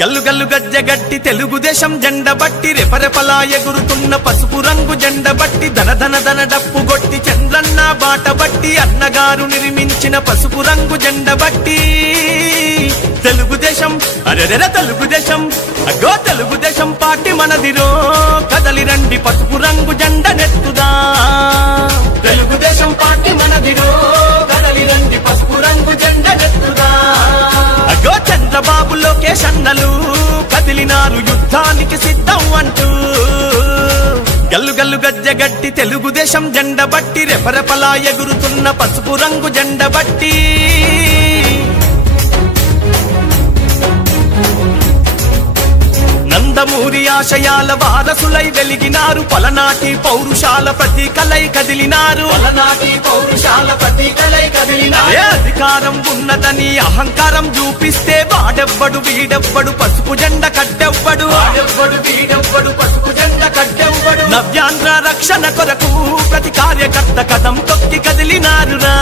గల్లు గల్లు గజ్జగట్టి తెలుగుదేశం జెండ బట్టి రెపరెపలా ఎగురుతున్న పసుపు రంగు జెండ బట్టి ధన ధన ధన డప్పు గొట్టి చంద్రన్న బాట బట్టి అన్నగారు నిర్మించిన పసుపు రంగు జెండ బట్టి తెలుగుదేశం అరెరెర తెలుగుదేశం అగో తెలుగుదేశం పార్టీ మనదిరో కదలి రండి పసుపు రంగు జెండ నెత్తుదా తెలుగుదేశం పార్టీ మనదిరో కదలి రండి పసుపు రంగు జెండ నెత్తుదా అగో చంద్రబాబు లోకేష్ అన్నలు కదిలినారు యుద్ధానికి సిద్ధం అంటూ గల్లు గల్లు గజ్జగట్టి తెలుగుదేశం జెండ బట్టి రెపరెపలా ఎగురుతున్న పసుపు రంగు జెండ బట్టి నందమూరి ఆశయాల వారసులై వెలిగినారు పలనాటి పౌరుషాల ప్రతీకలై కదిలినారు అధికారం ఉన్నదని అహంకారం చూపిస్తే వాడెవ్వడు వీడెవ్వడు పసుపు జెండ కట్టెవ్వడు నవ్యాంధ్ర రక్షణ కొరకు ప్రతి కార్యకర్త కదం తొక్కి కదిలినారురా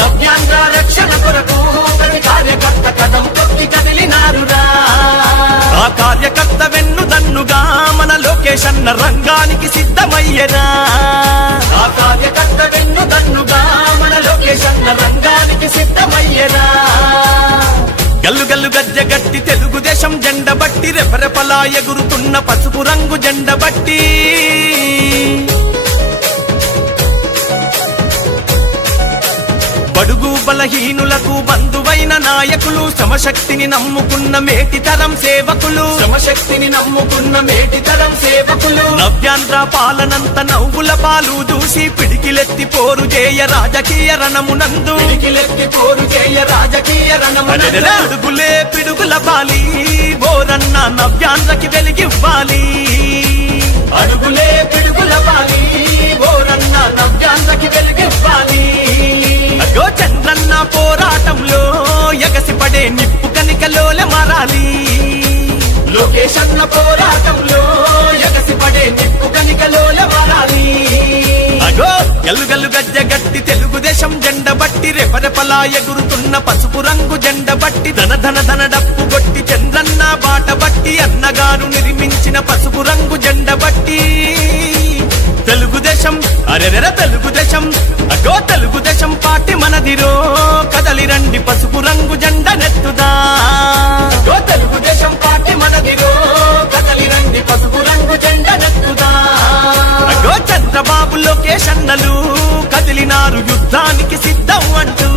నవ్యాంధ్ర రక్షణ కొరకు ప్రతి కార్యకర్త కదం తొక్కి కదిలినారురా ఆ కార్యకర్త వెన్నుదన్నుగా మన లోకేష్ అన్న రంగానికి సిద్ధమయ్యరా ఆ కార్యకర్త వెన్నుదన్నుగా మన లోకేష్ అన్న రంగానికి సిద్ధమయ్యరా గల్లు గల్లు గజ్జగట్టి తెలుగుదేశం జెండ బట్టి రెపరెపలా ఎగురుతున్న పసుపు రంగు జెండ బట్టి బడుగు బలహీనులకు బంధువైన నాయకులు శ్రమశక్తిని నమ్ముకున్న మేటితరం సేవకులు నవ్యాంధ్ర పాలనంత నవ్వుల పాలు చూసి పిడికిలెత్తి పోరు చేయ రాజకీయ రణమునందు అడుగులే పిడుగుల బాలి బోరన్న నవ్యాంధ్రకి వెలిగివ్వాలి అడుగులే పిడుగుల బాలి బోరన్న నవ్యాంధ్రకి వెలిగివ్వాలి అగో చంద్రన్న పోరాటంలో ఎగసిపడే నిప్పు కనికలోల మారాలి లోకేష్ అన్న పోరాటంలో ఎగసిపడే నిప్పు కనికలోల మారాలి అగో గల్లు గల్లు గజ్జగట్టి తెలుగుదేశం జెండ బట్టి రెపరెపలా ఎగురుతున్న పసుపు రంగు జెండ బట్టి ధన ధన ధన డప్పు గొట్టి చంద్రన్న బాట బట్టి అన్నగారు నిర్మించిన పసుపు రంగు జెండ బట్టి తెలుగుదేశం అరెరెర తెలుగుదేశం అగో తెలుగుదేశం పార్టీ మనదిరో కదలి రండి పసుపు రంగు జెండ నెత్తుదా అగో తెలుగుదేశం పార్టీ మనదిరో కదలి రండి పసుపు రంగు జెండ నెత్తుదా అగో చంద్రబాబు లోకేష్ అన్నలు కదిలినారు యుద్ధానికి సిద్ధం అంటూ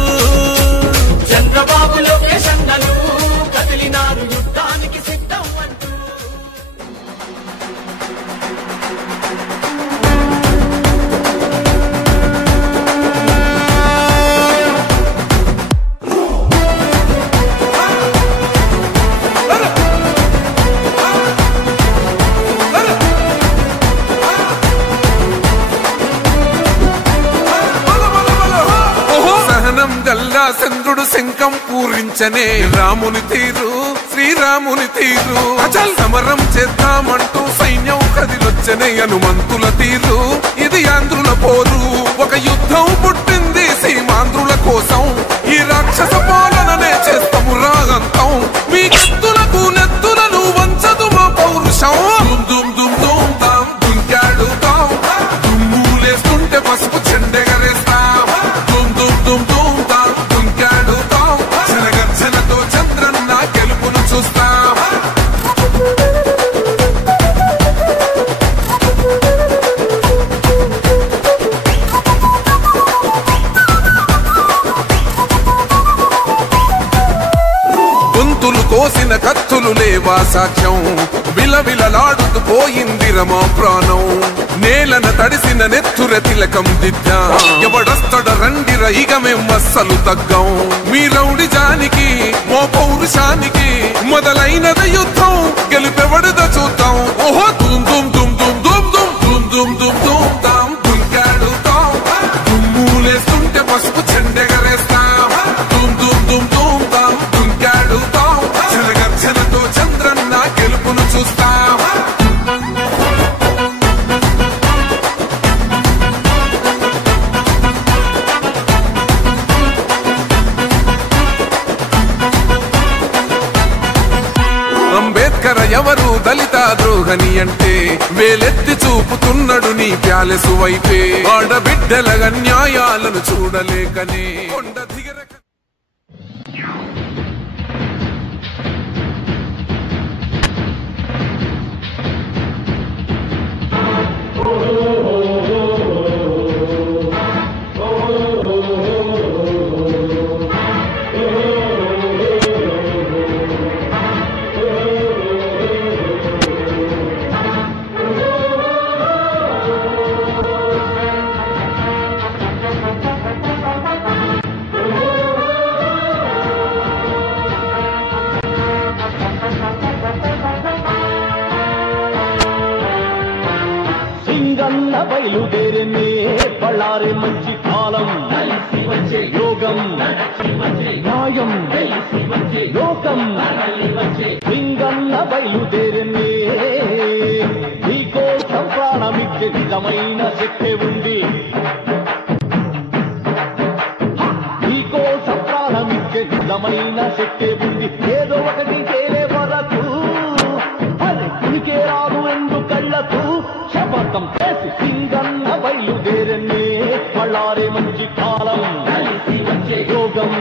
చంద్రబాబు లోకేష్ అన్నలు కదిలినారు యుద్ధానికి సిద్ధం అంటూ చంద్రుడు శంఖం పూరించనే రాముని తీరు శ్రీరాముని తీరు అచల్ సమరం చేద్దామంటూ సైన్యం కదిలొచ్చనే హనుమంతుల తీరు ఇది ఆంధ్రుల పోరు ఒక యుద్ధం పుట్టింది సీమాంధ్రుల కోసం ఈ రాక్షస పాలననే చేస్తాము రాగంతం మీ కత్తులకు నెత్తులను వంచదు మా పౌరుషం దుమ్ దుమ్ దుమ్ తాం దుంకాడుతాం దుమ్ములేస్తుంటే పసుపు చెండెగరేస్తాం దుమ్ దుమ్ దుమ్ దుమ్ తాం దుంకాడుతాం జనగర్జనతో చంద్రన్న గెలుపును చూస్తాం కోసిన కత్తులు లేవా సాక్ష్యం విలవిలలాడుతూ పోయింది రమా ప్రాణం నేలన తడిసిన నెత్తుర తిలకం దిద్దా ఎవడొస్తడ రండిర ఇక మేం అస్సలు తగ్గం మీ రౌడి జానికి మో పౌరుషానికి మొదలైనది యుద్ధం గెలుపెవడదో చూద్దాం ఓహో దుమ్ దుమ్ దుమ్ దుమ్ దుమ్ దుమ్ దుమ్ దుమ్ దుమ్ దుమ్ తాం దుంకాడుతాం దుమ్ములేస్తుంటే పసుపు చెండెగరేస్తాం దుమ్ దుమ్ దుమ్ దుమ్ తాం దుంకాడుతాం జనగర్జనతో చంద్రన్న గెలుపును చూస్తాం నాకని అంటే వేలెత్తి చూపుతున్నాడు నీ ప్యాలెసు వైపే ఆడబిడ్డల న్యాయాలను చూడలేకనే కొండ దిగర బయలుదేరనే బళ్ళారే మంచి కాలం యోగం న్యాయం లోకం లింగన్న బయలుదేరనే నీకోసం ప్రాణమిచ్చే నిజమైన శక్తి ఉంది నీకోసం ప్రాణమిచ్చే నిజమైన శక్తి ఉంది ఏదో ఒకటి తేలే వరకు ఉనికి రాదు ఎందు కళ్ళకు శపథం చేసి సింగన్న బయలుదేరనే బళ్ళారే మంచి కాలం యోగం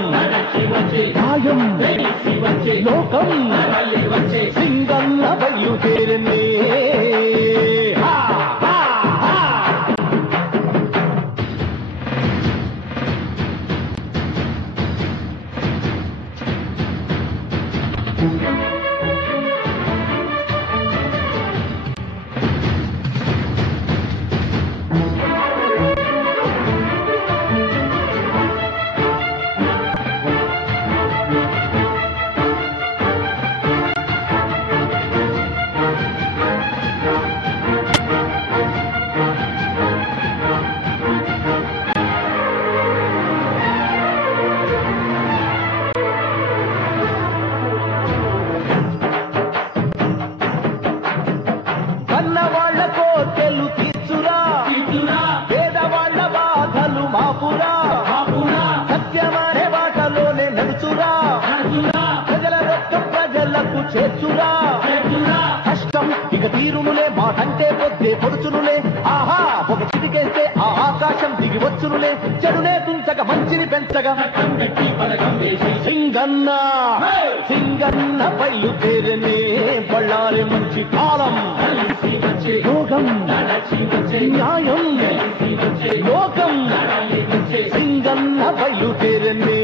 న్యాయం లోకం సింగన్న బయలుదేరనే కష్టం ఇక తీరునులే మాటంటే పొద్దే పొడుచునులే ఆహా ఒక చిటికేస్తే ఆ ఆకాశం దిగి వచ్చునులే చెడునే తుంచక మంచిని పెంచగా సింగన్న సింగన్న బయలుదేరనే బళ్ళారే మంచి కాలం యోగం న్యాయం లోకం సింగన్న బయలుదేరనే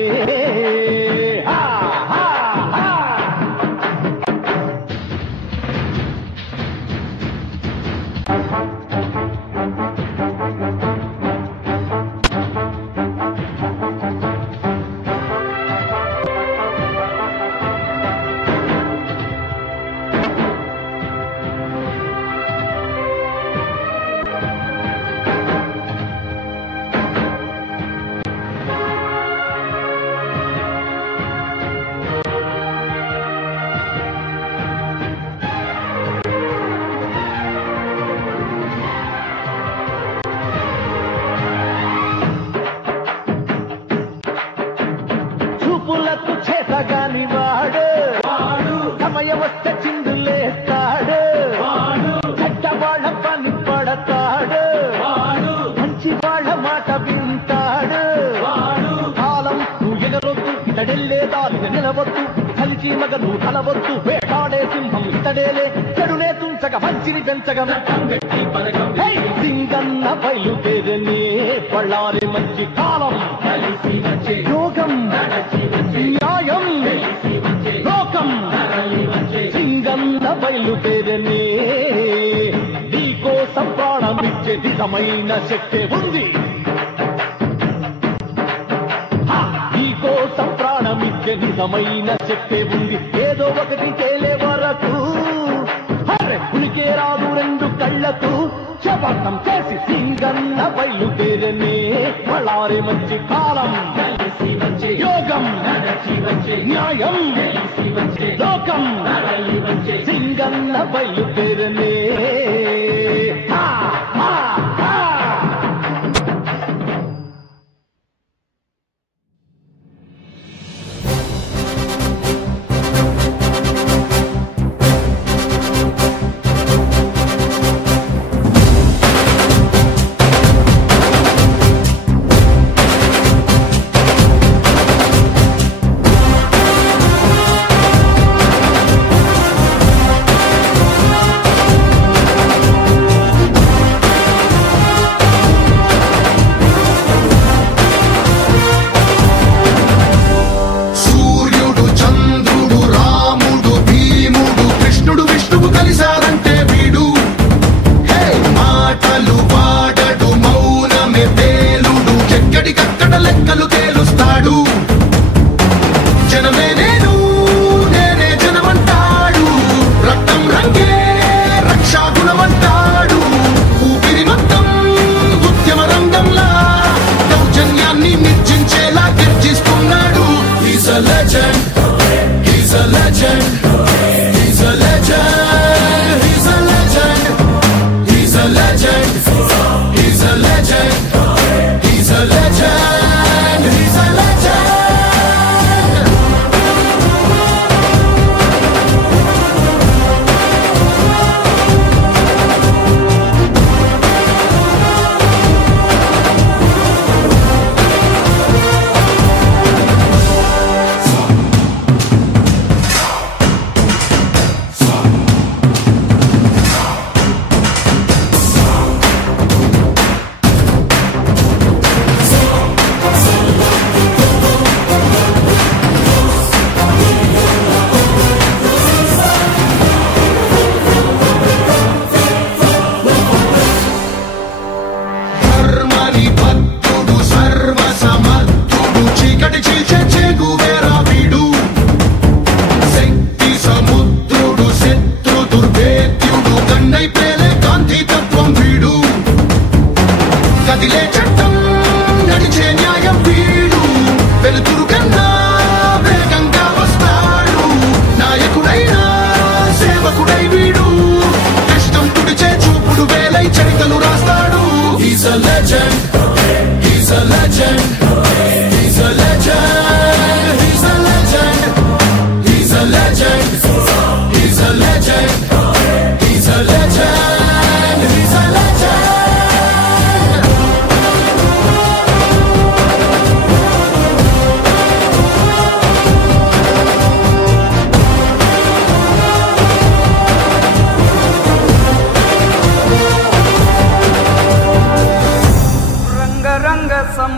చేతగాని వాడు సమయం వస్తే చిందులేస్తాడు చెడ్డవాళ్ళ పని పడతాడు మంచి వాళ్ళ మాట వింటాడు కాలం నువ్వు ఎగరొద్దు ఇతడెళ్ళే దారిని నిలవద్దు కలిసి మగ నువ్వు కలవద్దు వేటాడే సింహం ఇతడేలే చెడునే తుంచక మంచిని పెంచగా సింగన్న బయలుదేరనే బళ్ళారే మంచి కాలం యోగం న్యాయం లోకం సింగన్న బయలుదేరనే నీకోసం ప్రాణమిచ్చే నిజమైన శక్తి ఉంది నీకోసం ప్రాణమిచ్చే నిజమైన శక్తి ఉంది ఏదో ఒకటి తేలే వరకు ఉనికే రాదు రెండు కళ్ళకు శపథం చేసి సింగన్న బయలుదేరనే బళ్ళారే మంచి కాలం యోగం న్యాయం లోకం సింగన్న బయలుదేరనే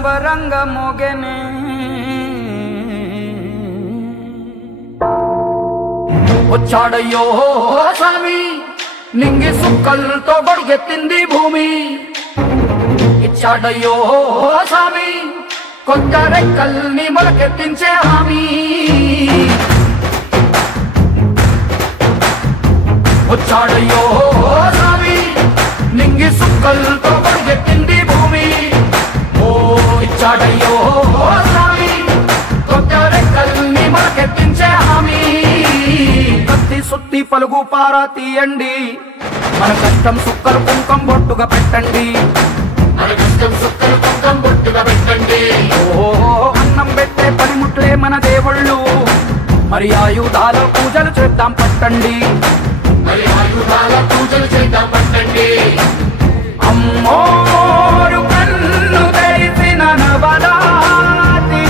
సంబరంగ మోగెనే వచ్చాడయ్యో స్వామి నింగి సుక్కలతో గొడుగెత్తింది భూమి ఇచ్చాడయ్యో స్వామి కొత్త రెక్కల్ని మొలకెత్తించే హామీ వచ్చాడయ్యో స్వామి నింగి సుక్కలతో గొడుగెత్తింది భూమి ఓ ఇచ్చాడయ్యో స్వామి కొత్త రెక్కల్ని మొలకెత్తించే హామీ కత్తి సుత్తి పలుగు పారా తీయండి మన కష్టం సుక్కలు కుంకం బొట్టుగా పెట్టండి మన కష్టం సుక్కలు కుంకం బొట్టుగా పెట్టండి ఓ అన్నం పెట్టే పనిముట్లే మన దేవుళ్ళు మరి ఆయుధాల పూజలు చేద్దాం పట్టండి మరి ఆయుధాల పూజలు చేద్దాం పట్టండి అమ్మోరు కన్ను తెరిసిన నవరాత్రి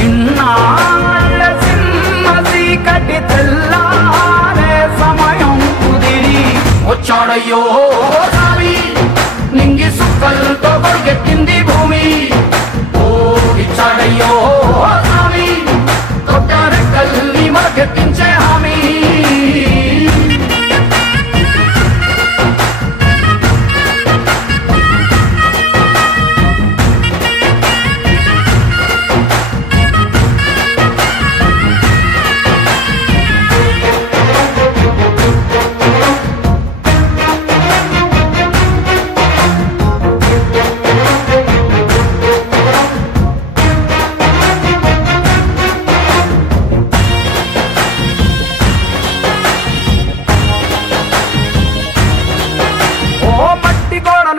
ఇన్నాళ్ళ సింహసి కటి తెల్లారే సమయం కుదిరి వచ్చాడయ్యో స్వామి నింగి సుక్కలతో గొడుగెత్తింది భూమి ఓ ఇచ్చాడయ్యో స్వామి కొత్త రెక్కల్ని మొలకెత్తించే హామీ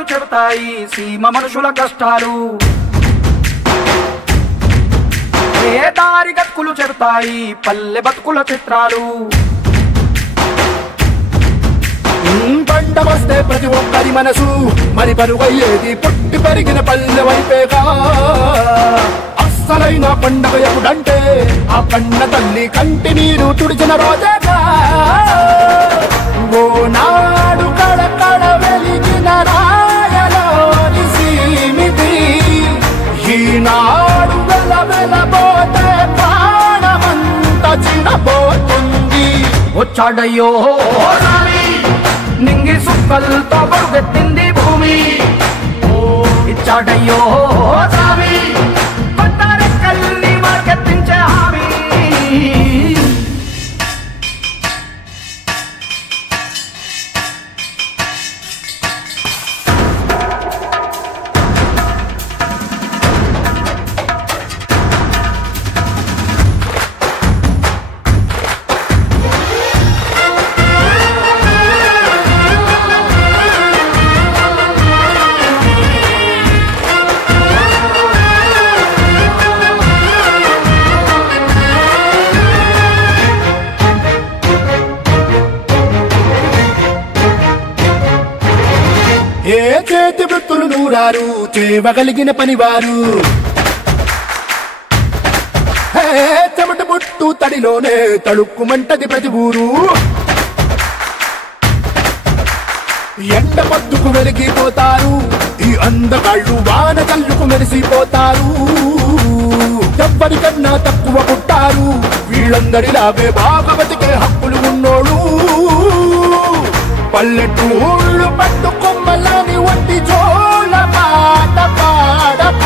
చెబుతాయి సీమ మనుషుల కష్టాలు ఏ దారి గతుకులు చెబుతాయి పల్లె బతుకుల చిత్రాలు పంట వస్తే ప్రతి ఒక్కరి మనసు మరి పరువయ్యేది పుట్టి పెరిగిన పల్లె వైపేగా అస్సలైన పండగ ఎప్పుడంటే ఆ కన్న తల్లి కంటి నీరు తుడిచిన రోజేగా ఓ నాడు కళ వెలిగిన రాయలోని సీమిది ఈనాడు వెలబోతే ప్రాణమంత చిన్నపోతుంది వచ్చాడయ్యో స్వామి నింగి సుక్కలతో గొడుగెత్తింది భూమి ఓ ఇచ్చాడయ్యో స్వామి కొత్త రెక్కల్ని మొలకెత్తించే హామీ ఏ చేతి వృత్తులు నూరారు చేయగలిగిన పనివారు చెమట పుట్టు తడిలోనే తడుక్కుమంటది ప్రతి ఊరు ఎండ పొద్దుకు వెలిగిపోతారు ఈ అందగాళ్ళు వాన కళ్ళుకు మెరిసిపోతారు ఎవ్వరికన్నా తక్కువ పుట్టారు వీళ్ళందరిలాగే బాగా బతికే హక్కులు ఉన్నోడు పల్లెటూళ్ళు పట్టుకొమ్మలని వంటి జోల పాట పాడక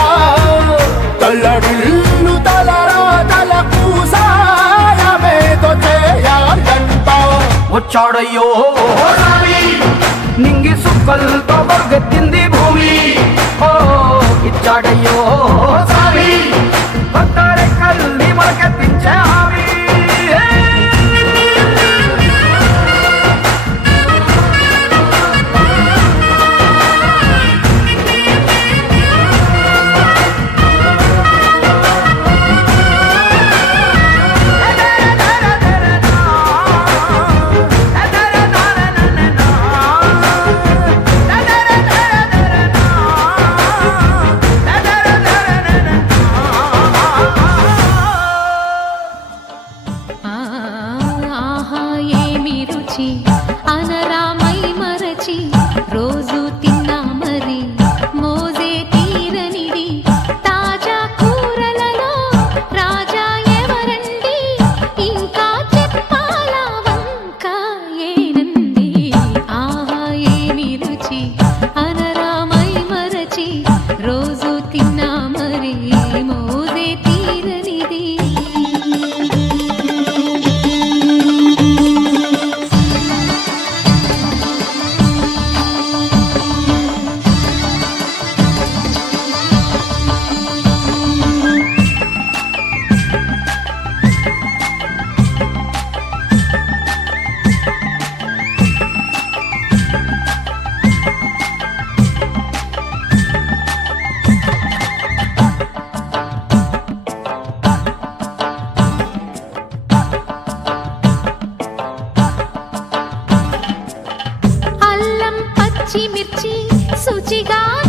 తల్లడిల్లు తలకు సాయమేదో చేయాలంట వచ్చాడయ్యో స్వామి నింగి సుక్కలతో గొడుగెత్తింది భూమి ఓ ఇచ్చాడయ్యో స్వామి కొత్త రెక్కల్ని మొలకెత్తించే హామీ సూచిగా